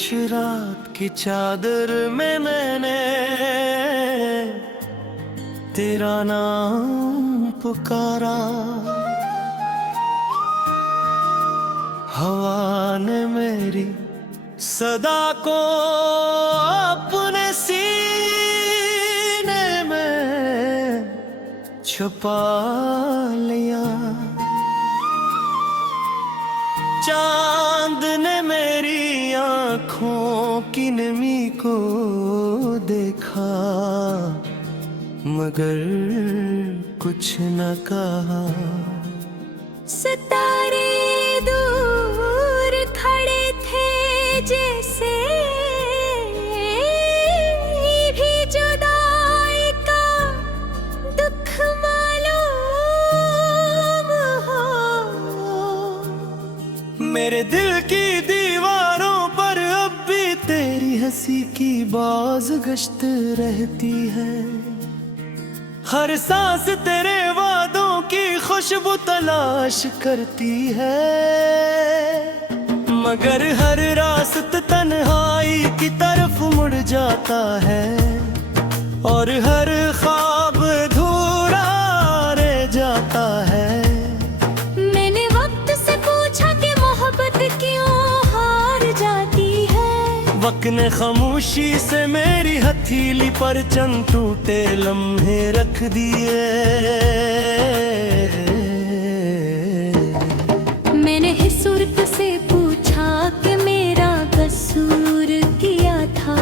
खुश रात की चादर में मैंने तेरा नाम पुकारा, हवा ने मेरी सदा को अपने सीने में छुपा लिया। चांद ने मेरी आँखों की नमी को देखा, मगर कुछ न कहा। सितारे दूर खड़े थे जैसे भी जुदाई का दुख मालूम हो। मेरे दिल की दीवारों पर अब भी तेरी हंसी की बाज गश्त रहती है। हर सांस तेरे वादों की खुशबू तलाश करती है, मगर हर रास्ता तन्हाई की तरफ मुड़ जाता है, और हर ख्वाब अधूरा रह जाता है। मैंने वक्त से पूछा कि मोहब्बत क्यों हार जाती है। वक्त ने खामोशी से मेरी हथेली पर चंद टूटे लम्हे रख दिए। मैंने हिस्सुर्क से पूछा कि मेरा कसूर क्या था।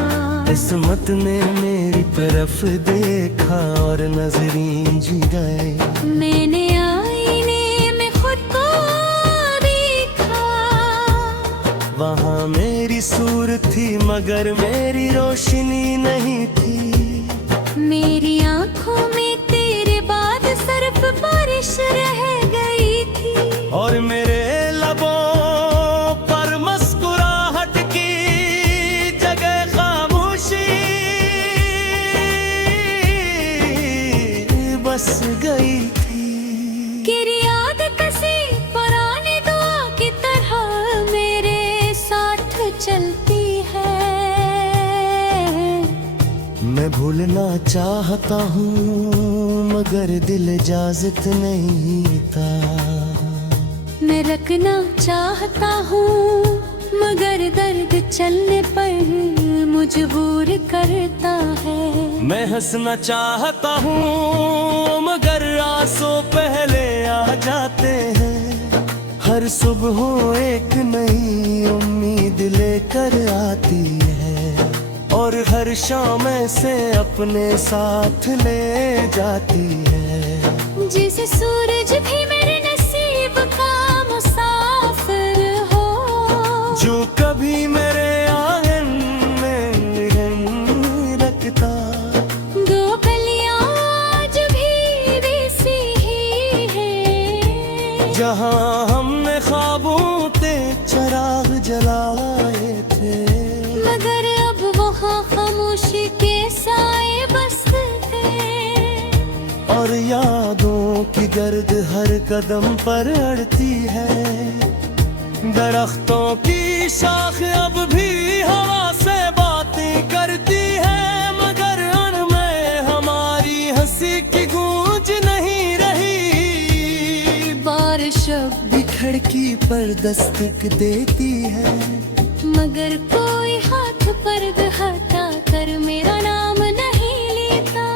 किस्मत ने मेरी तरफ देखा और नजरें जी गए। मैंने आईने में खुद को देखा, वहाँ मेरी सूरत थी मगर मेरी रोशनी नहीं थी। मेरी आंखों में तेरे बाद सिर्फ बारिश रह गई थी, और मेरे लबों पर मुस्कुराहट की जगह खामोशी बस गई थी। तेरी याद कसी पुरानी दुआ की तरह मेरे साथ चलती है। मैं भूलना चाहता हूँ मगर दिल इजाजत नहीं देता। मैं रखना चाहता हूँ मगर दर्द चलने पर मजबूर करता है। मैं हंसना चाहता हूँ मगर आंसू पहले आ जाते हैं। हर सुबह एक नई उम्मीद लेकर आती है, और हर शाम से अपने साथ ले जाती है। जैसे सूरज भी मेरे नसीब का मुसाफिर हो, जो कभी मेरे आंगन में रखता। दो कलियां आज भी वैसी ही हैं, जहाँ हमने ख्वाबों के चिराग जलाए थे, मगर अब वहाँ खामोशी के साए बसते हैं। और यादों की गर्द हर कदम पर अड़ती है। दरख्तों की शाख अब भी हवा से बातें करती है, मगर उनमें हमारी हंसी की गूंज नहीं रही। बारिश अब भी खिड़की पर दस्तक देती है, मगर कोई हाथ पर हटा कर मेरा नाम नहीं लेता।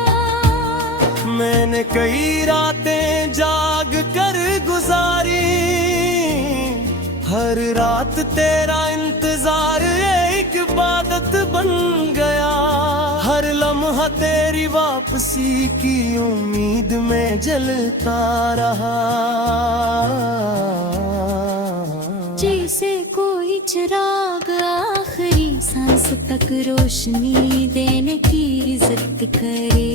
मैंने कई रातें जाग कर गुजारी, हर रात तेरा इंतजार एक इबादत बन गया। हर लम्हा तेरी वापसी की उम्मीद में जलता रहा। जैसे कोई चिराग आखिरी सांस तक रोशनी देने की इज्जत करे,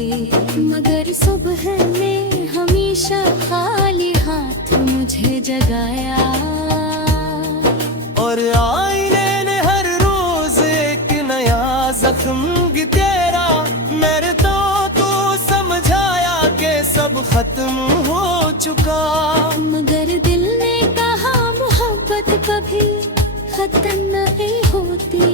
मगर सुबह ने हमेशा खाली हाथ मुझे जगाया। और आईने ने हर रोज एक नया जख्म भी तेरा मेरे तो समझाया कि सब खत्म हो चुका। मगर दिल ने कहा मोहब्बत कभी खत्म नहीं होती।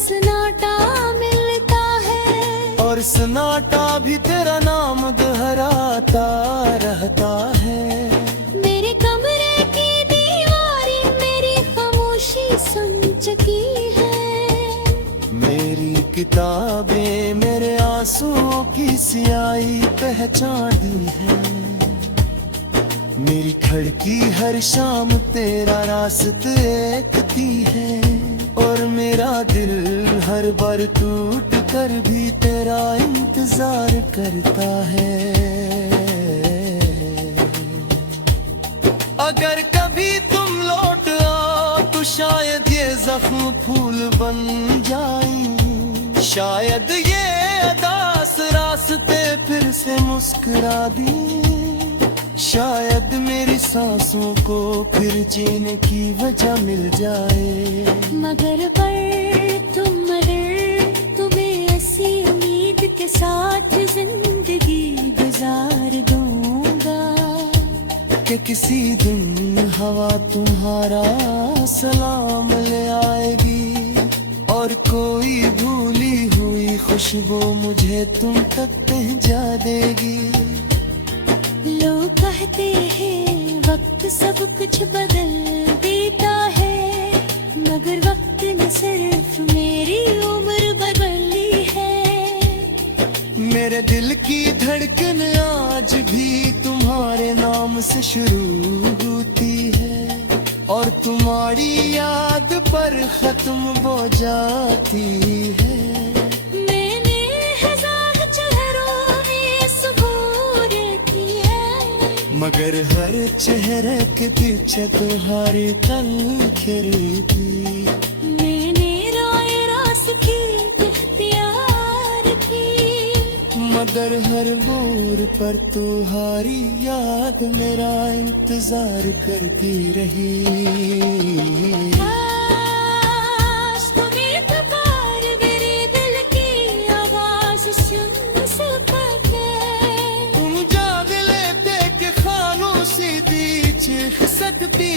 सन्नाटा मिलता है, और सन्नाटा भी तेरा नाम दोहराता रहता है। मेरे कमरे की दीवारें मेरी खामोशी सुन चुकी है, मेरी किताबें मेरे आंसुओं की स्याही पहचानी है। मेरी खिड़की हर शाम तेरा रास्ते देखती है, और मेरा दिल हर बार टूट कर भी तेरा इंतजार करता है। अगर कभी तुम लौट आओ तो शायद ये जख्म फूल बन जाए, शायद ये अदास रास्ते फिर से मुस्कुरा दी, शायद मेरी सांसों को फिर जीने की वजह मिल जाए। मगर तुम्हें ऐसी उम्मीद के साथ जिंदगी गुजार दूंगा कि किसी दिन हवा तुम्हारा सलाम ले आएगी, और कोई भूली हुई खुशबू मुझे तुम तक पहुंचा देगी। लोग कहते हैं वक्त सब कुछ बदल देता है, मगर वक्त ने सिर्फ मेरी उम्र बदली है। मेरे दिल की धड़कन आज भी तुम्हारे नाम से शुरू होती है, और तुम्हारी याद पर खत्म हो जाती है। मैंने हजार चेहरों में सुबह देखी है, मगर हर चेहरे के पीछे तुम्हारी तलखी थी। मैंने राय रास की इख्तियार की, मगर हर मोड़ पर तुम्हारी याद मेरा इंतजार करती रही। काश तुम्हें पुकार मेरे दिल की आवाज सुन सके, तुम जाग लेते के खानों से बीच सकती